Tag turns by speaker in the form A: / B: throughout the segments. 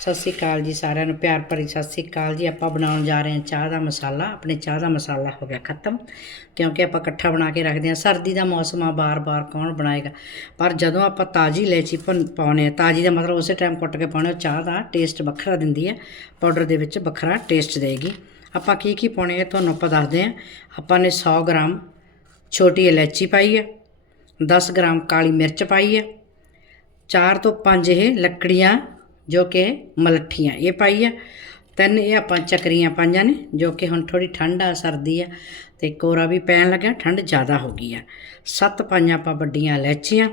A: ਸਤਿ ਸ੍ਰੀ ਅਕਾਲ ਜੀ ਸਾਰਿਆਂ ਨੂੰ, ਪਿਆਰ ਭਰੀ ਸਤਿ ਸ੍ਰੀ ਅਕਾਲ ਜੀ। ਆਪਾਂ ਬਣਾਉਣ ਜਾ ਰਹੇ ਹਾਂ ਚਾਹ ਦਾ ਮਸਾਲਾ, ਆਪਣੇ ਚਾਹ ਦਾ ਮਸਾਲਾ ਹੋ ਗਿਆ ਖਤਮ, ਕਿਉਂਕਿ ਆਪਾਂ ਇਕੱਠਾ ਬਣਾ ਕੇ ਰੱਖਦੇ ਹਾਂ। ਸਰਦੀ ਦਾ ਮੌਸਮ ਆ, ਬਾਰ-ਬਾਰ ਕੌਣ ਬਣਾਏਗਾ? ਪਰ ਜਦੋਂ ਆਪਾਂ ਤਾਜ਼ੀ ਇਲਾਇਚੀ ਭੁੰਨ ਪਾਉਣੇ ਆ ਤਾਜ਼ੀ ਦਾ ਮਤਲਬ ਉਸੇ ਟਾਈਮ ਕੁੱਟ ਕੇ ਪਾਉਣੇ ਉਹ ਚਾਹ ਦਾ ਟੇਸਟ ਵੱਖਰਾ ਦਿੰਦੀ ਹੈ ਪਾਊਡਰ ਦੇ ਵਿੱਚ ਵੱਖਰਾ ਟੇਸਟ ਦੇਗੀ। ਆਪਾਂ ਕੀ ਕੀ ਪਾਉਣੇ ਹੈ ਤੁਹਾਨੂੰ ਆਪਾਂ ਦੱਸਦੇ ਹਾਂ। ਆਪਾਂ ਨੇ 100 ਗ੍ਰਾਮ ਛੋਟੀ ਇਲਾਇਚੀ ਪਾਈ ਹੈ 10 ਗ੍ਰਾਮ ਕਾਲੀ ਮਿਰਚ ਪਾਈ ਹੈ, ਚਾਰ ਤੋਂ ਪੰਜ ਇਹ ਲੱਕੜੀਆਂ ਜੋ ਕਿ ਮਲੱਠੀਆਂ, ਇਹ ਪਾਈ ਆ। ਤਿੰਨ ਇਹ ਆਪਾਂ ਚੱਕਰੀਆਂ ਪਾਈਆਂ ਨੇ, ਜੋ ਕਿ ਹੁਣ ਥੋੜੀ ਠੰਡ ਆ, ਸਰਦੀ ਆ, ਤੇ ਕੋਰਾ ਵੀ ਪੈਣ ਲੱਗਾ ਠੰਡ ਜ਼ਿਆਦਾ ਹੋ ਗਈ ਆ। ਸੱਤ ਪਾਈਆਂ ਆਪਾਂ ਵੱਡੀਆਂ ਇਲਾਇਚੀਆਂ,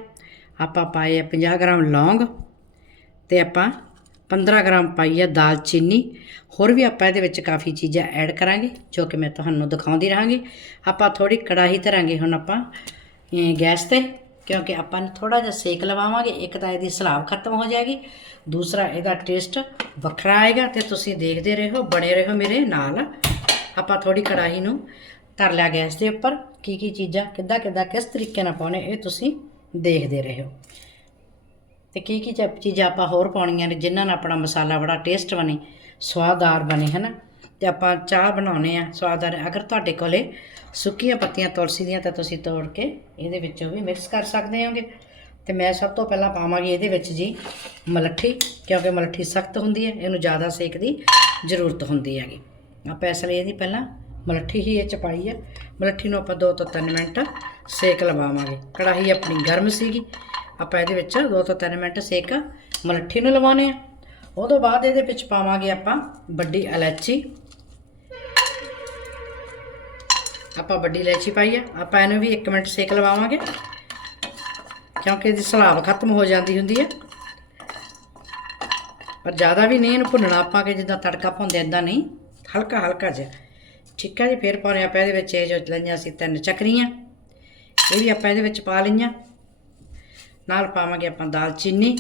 A: ਆਪਾਂ ਪਾਏ ਆ 50 ਗ੍ਰਾਮ ਲੌਂਗ ਤੇ ਆਪਾਂ 15 ਗ੍ਰਾਮ ਪਾਈ ਆ ਦਾਲਚੀਨੀ। ਹੋਰ ਵੀ ਆਪਾਂ ਇਹਦੇ ਵਿੱਚ ਕਾਫੀ ਚੀਜ਼ਾਂ ਐਡ ਕਰਾਂਗੇ, ਜੋ ਕਿ ਮੈਂ ਤੁਹਾਨੂੰ ਦਿਖਾਉਂਦੀ ਰਹਾਂਗੀ। ਆਪਾਂ ਥੋੜੀ ਕੜਾਹੀ ਧਰਾਂਗੇ ਹੁਣ ਆਪਾਂ ਗੈਸ ਤੇ। ਕਿਉਂਕਿ ਆਪਾਂ ਨੂੰ ਥੋੜਾ ਜਿਹਾ ਸੇਕ ਲਵਾਵਾਂਗੇ, ਇੱਕ ਤਾਂ ਇਹਦੀ ਸਲਾਬ ਖਤਮ ਹੋ ਜਾਏਗੀ, ਦੂਸਰਾ ਇਹਦਾ ਟੇਸਟ ਵੱਖਰਾ ਆਏਗਾ ਤੇ ਤੁਸੀਂ ਦੇਖਦੇ ਰਹੋ, ਬਣੇ ਰਹੋ ਮੇਰੇ ਨਾਲ। ਆਪਾਂ ਥੋੜੀ ਕੜਾਹੀ ਨੂੰ ਧਰ ਲਿਆ ਗੈਸ ਦੇ ਉੱਪਰ। ਕੀ ਕੀ ਚੀਜ਼ਾਂ, ਕਿੱਦਾਂ ਕਿੱਦਾਂ, ਕਿਸ ਤਰੀਕੇ ਨਾਲ ਪਾਉਣੇ, ਇਹ ਤੁਸੀਂ ਦੇਖਦੇ ਰਹੋ। ਤੇ ਕੀ ਕੀ ਚ- ਚੀਜ਼ਾਂ ਆਪਾਂ ਹੋਰ ਪਾਉਣੀਆਂ ਨੇ, ਜਿਨ੍ਹਾਂ ਨਾਲ ਆਪਣਾ ਮਸਾਲਾ ਬੜਾ ਟੇਸਟ ਬਣੇ, ਸਵਾਦਦਾਰ ਬਣੇ, ਹਨਾ? ਤੇ ਆਪਾਂ ਚਾਹ ਬਣਾਉਨੇ ਆ ਸਵਾਦਾਰ ਅਗਰ ਤੁਹਾਡੇ ਕੋਲੇ ਸੁੱਕੀਆਂ ਪੱਤੀਆਂ ਤੁਲਸੀ ਦੀਆਂ ਤਾਂ ਤੁਸੀਂ ਤੋੜ ਕੇ ਇਹਦੇ ਵਿੱਚੋਂ ਵੀ ਮਿਕਸ ਕਰ ਸਕਦੇ ਹੋਗੇ। ਤੇ ਮੈਂ ਸਭ ਤੋਂ ਪਹਿਲਾਂ ਪਾਵਾਂਗੀ ਇਹਦੇ ਵਿੱਚ ਜੀ ਮਲੱਠੀ, ਕਿਉਂਕਿ ਮਲੱਠੀ ਸਖਤ ਹੁੰਦੀ ਹੈ, ਇਹਨੂੰ ਜ਼ਿਆਦਾ ਸੇਕ ਦੀ ਜ਼ਰੂਰਤ ਹੁੰਦੀ ਹੈਗੀ। ਆਪਾਂ ਇਸ ਲਈ ਇਹਦੀ ਪਹਿਲਾਂ ਮਲੱਠੀ ਹੀ ਇਹ ਚ ਪਾਈ ਹੈ। ਮਲੱਠੀ ਨੂੰ ਆਪਾਂ 2 ਤੋਂ 3 ਮਿੰਟ ਸੇਕ ਲਵਾਵਾਂਗੇ। ਕੜਾਹੀ ਆਪਣੀ ਗਰਮ ਸੀਗੀ, ਆਪਾਂ ਇਹਦੇ ਵਿੱਚ 2 ਤੋਂ 3 ਮਿੰਟ ਸੇਕ ਮਲੱਠੀ ਨੂੰ ਲਵਾਉਣੇ ਆ। ਉਹ ਤੋਂ ਬਾਅਦ ਇਹਦੇ ਵਿੱਚ ਪਾਵਾਂਗੇ ਆਪਾਂ ਵੱਡੀ ਇਲਾਇਚੀ। ਆਪਾਂ ਵੱਡੀ ਇਲਾਇਚੀ ਪਾਈ ਆ। ਆਪਾਂ ਇਹਨੂੰ ਵੀ 1 ਮਿੰਟ ਸੇਕ ਲਵਾਵਾਂਗੇ। ਕਿਉਂਕਿ ਇਹਦੀ ਸਲਾਬ ਖਤਮ ਹੋ ਜਾਂਦੀ ਹੁੰਦੀ ਹੈ ਪਰ ਜ਼ਿਆਦਾ ਵੀ ਨਹੀਂ, ਇਹਨੂੰ ਭੁੰਨਣਾ ਆਪਾਂ ਕਿ ਜਿੱਦਾਂ ਤੜਕਾ ਭੁੰਨਦੇ ਇਦਾਂ ਨਹੀਂ। ਹਲਕਾ ਹਲਕਾ ਜਿਹਾ। ਠੀਕ ਹੈ ਜੀ, ਫਿਰ ਪਾਉਣੇ ਆਪਾਂ ਇਹਦੇ ਵਿੱਚ, ਇਹ ਜੋ ਲਈਆਂ ਸੀ ਤਿੰਨ ਚੱਕਰੀਆਂ। ਇਹ ਵੀ ਆਪਾਂ ਇਹਦੇ ਵਿੱਚ ਪਾ ਲਈਆਂ। ਨਾਲ ਪਾਵਾਂਗੇ ਆਪਾਂ ਦਾਲਚੀਨੀ।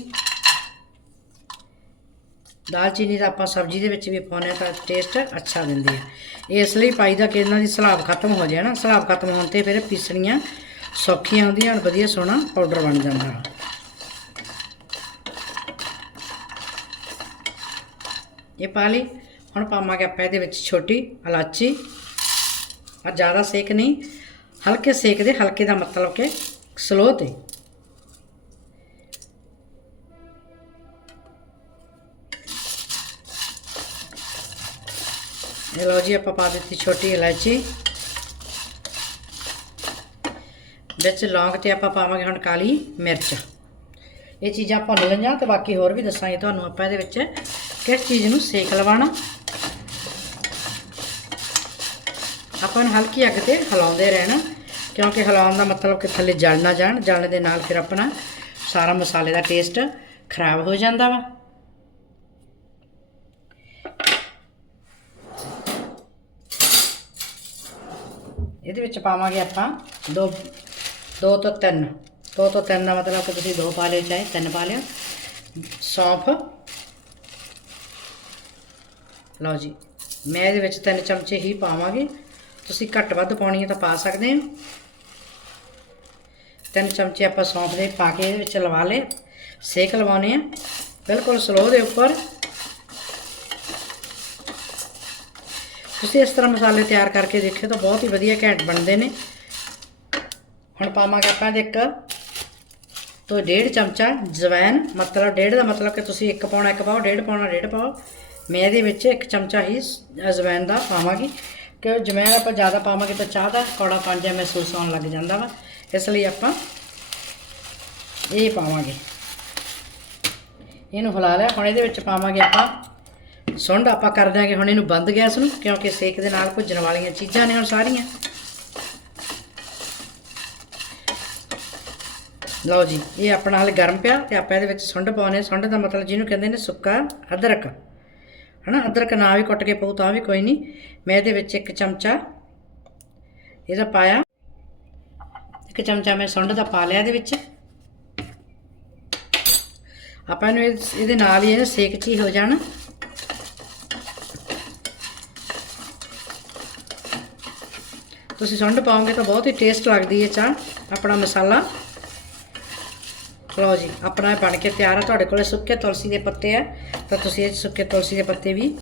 A: ਦਾਲਚੀਨੀ ਦਾ ਆਪਾਂ ਸਬਜ਼ੀ ਦੇ ਵਿੱਚ ਵੀ ਪਾਉਂਦੇ ਹਾਂ ਤਾਂ ਟੇਸਟ ਅੱਛਾ ਦਿੰਦੀ ਹੈ। ਇਹ ਇਸ ਲਈ ਪਾਈਦਾ ਕਿ ਇਹਨਾਂ ਦੀ ਸਲਾਬ ਖਤਮ ਹੋ ਜਾਏ ਨਾ ਸਲਾਬ ਖਤਮ ਹੋਣ ਤੇ ਫਿਰ ਪੀਸਣੀਆਂ ਸੌਖੀਆਂ ਹੁੰਦੀਆਂ ਔਰ ਵਧੀਆ ਸੋਹਣਾ ਪਾਊਡਰ ਬਣ ਜਾਂਦਾ। ਇਹ ਪਾ ਲਈ, ਹੁਣ ਪਾਵਾਂਗੇ ਆਪਾਂ ਇਹਦੇ ਵਿੱਚ ਛੋਟੀ ਇਲਾਚੀ। ਔਰ ਜ਼ਿਆਦਾ ਸੇਕ ਨਹੀਂ, ਹਲਕੇ ਸੇਕ ਦੇ, ਹਲਕੇ ਦਾ ਮਤਲਬ ਕਿ ਸਲੋ ਤੇ। ਇਹ ਲਓ ਜੀ ਆਪਾਂ ਪਾ ਦਿੱਤੀ ਛੋਟੀ ਇਲਾਇਚੀ ਵਿੱਚ ਲੌਂਗ ਤੇ ਆਪਾਂ ਪਾਵਾਂਗੇ ਹੁਣ ਕਾਲੀ ਮਿਰਚ ਇਹ ਚੀਜ਼ਾਂ ਭੁੰਨ ਲਈਆਂ ਤੇ ਬਾਕੀ ਹੋਰ ਵੀ ਦੱਸਾਂਗੇ ਤੁਹਾਨੂੰ ਆਪਾਂ ਇਹਦੇ ਵਿੱਚ ਕਿਸ ਚੀਜ਼ ਨੂੰ ਸੇਕ ਲਵਾਉਣਾ ਆਪਾਂ ਨੂੰ ਹਲਕੀ ਅੱਗ ਤੇ ਹਿਲਾਉਂਦੇ ਰਹਿਣਾ ਕਿਉਂਕਿ ਹਿਲਾਉਣ ਦਾ ਮਤਲਬ ਕਿ ਥੱਲੇ ਜਲ ਨਾ ਜਾਣ ਜਲਣ ਦੇ ਨਾਲ ਫਿਰ ਆਪਣਾ ਸਾਰਾ ਮਸਾਲੇ ਦਾ ਟੇਸਟ ਖਰਾਬ ਹੋ ਜਾਂਦਾ ਵਾ ਇਹਦੇ ਵਿੱਚ ਪਾਵਾਂਗੇ ਆਪਾਂ ਦੋ ਦੋ ਤੋਂ ਤਿੰਨ। ਦੋ ਤੋਂ ਤਿੰਨ ਦਾ ਮਤਲਬ ਕਿ ਤੁਸੀਂ ਦੋ ਪਾ ਲਿਓ ਚਾਹੇ, ਤਿੰਨ ਪਾ ਲਿਓ। ਸੌਂਫ। ਲਓ ਜੀ, ਮੈਂ ਇਹਦੇ ਵਿੱਚ ਤਿੰਨ ਚਮਚੇ ਹੀ ਪਾਵਾਂਗੀ। ਤੁਸੀਂ ਘੱਟ ਵੱਧ ਪਾਉਣੀ ਹੈ ਤਾਂ ਪਾ ਸਕਦੇ ਹੋ। ਤਿੰਨ ਚਮਚੇ ਆਪਾਂ ਸੌਂਫ ਦੇ ਪਾ ਕੇ ਇਹਦੇ ਵਿੱਚ ਲਵਾ ਲਏ। ਸੇਕ ਲਵਾਉਣੇ ਆ। ਬਿਲਕੁਲ ਸਲੋ ਦੇ ਉੱਪਰ। ਤੁਸੀਂ ਇਸ ਤਰ੍ਹਾਂ ਮਸਾਲੇ ਤਿਆਰ ਕਰਕੇ ਦੇਖਿਓ ਤਾਂ ਬਹੁਤ ਹੀ ਵਧੀਆ ਘੈਂਟ ਬਣਦੇ ਨੇ। ਹੁਣ ਪਾਵਾਂਗੇ ਆਪਾਂ ਇਹਦੇ ਇੱਕ ਤੋਂ ਡੇਢ ਚਮਚਾ ਜਵੈਨ ਮਤਲਬ ਡੇਢ ਦਾ ਮਤਲਬ ਕਿ ਤੁਸੀਂ ਇੱਕ ਪਾਉਣਾ ਇੱਕ ਪਾਓ, ਡੇਢ ਪਾਉਣਾ ਡੇਢ ਪਾਓ। ਮੈਂ ਇਹਦੇ ਵਿੱਚ ਇੱਕ ਚਮਚਾ ਹੀ ਜਵੈਨ ਦਾ ਪਾਵਾਂਗੀ ਕਿ ਜਵੈਨ ਆਪਾਂ ਜ਼ਿਆਦਾ ਪਾਵਾਂਗੇ ਤਾਂ ਚਾਹ ਦਾ ਕੌੜਾ ਪੰਜ ਪੰਜਾ ਮਹਿਸੂਸ ਹੋਣ ਲੱਗ ਜਾਂਦਾ ਵਾ। ਇਸ ਲਈ ਆਪਾਂ ਇਹ ਪਾਵਾਂਗੇ। ਇਹਨੂੰ ਹਿਲਾ ਲਿਆ, ਹੁਣ ਇਹਦੇ ਵਿੱਚ ਪਾਵਾਂਗੇ ਆਪਾਂ ਸੁੰਡ ਆਪਾਂ ਕਰ ਦਿਆਂਗੇ, ਹੁਣ ਇਹਨੂੰ ਬੰਦ ਗੈਸ ਨੂੰ, ਕਿਉਂਕਿ ਸੇਕ ਦੇ ਨਾਲ ਭੁੱਜਣ ਵਾਲੀਆਂ ਚੀਜ਼ਾਂ ਨੇ ਹੁਣ ਸਾਰੀਆਂ। ਲਓ ਜੀ, ਇਹ ਆਪਣਾ ਹਾਲੇ ਗਰਮ ਪਿਆ ਤੇ ਆਪਾਂ ਇਹਦੇ ਵਿੱਚ ਸੁੰਡ ਪਾਉਣੇ ਸੁੰਡ ਦਾ ਮਤਲਬ ਜਿਹਨੂੰ ਕਹਿੰਦੇ ਨੇ ਸੁੱਕਾ ਅਦਰਕ। ਹਨਾ, ਅਦਰਕ ਨਾ ਵੀ ਕੁੱਟ ਕੇ ਪਾਉ ਤਾਂ ਵੀ ਕੋਈ ਨਹੀਂ। ਮੈਂ ਇਹਦੇ ਵਿੱਚ ਇੱਕ ਚਮਚਾ ਇਹਦਾ ਪਾਇਆ। ਇੱਕ ਚਮਚਾ ਮੈਂ ਸੁੰਡ ਦਾ ਪਾ ਲਿਆ ਇਹਦੇ ਵਿੱਚ। ਆਪਾਂ ਇਹਨੂੰ ਇਹ- ਇਹਦੇ ਨਾਲ ਹੀ ਇਹਨੇ ਸੇਕ 'ਚ ਹੀ ਹੋ ਜਾਣਾ। ਤੁਸੀਂ ਸੁੰਡ ਪਾਓਗੇ ਤਾਂ ਬਹੁਤ ਹੀ ਟੇਸਟ ਲੱਗਦੀ ਹੈ ਚਾਹ, ਆਪਣਾ ਮਸਾਲਾ। ਲਓ ਜੀ, ਆਪਣਾ ਬਣ ਕੇ ਤਿਆਰ ਆ ਤੁਹਾਡੇ ਕੋਲੇ ਸੁੱਕੇ ਤੁਲਸੀ ਦੇ ਪੱਤੇ ਆ ਤਾਂ ਤੁਸੀਂ ਇਹ ਸੁੱਕੇ ਤੁਲਸੀ ਦੇ ਪੱਤੇ ਵੀ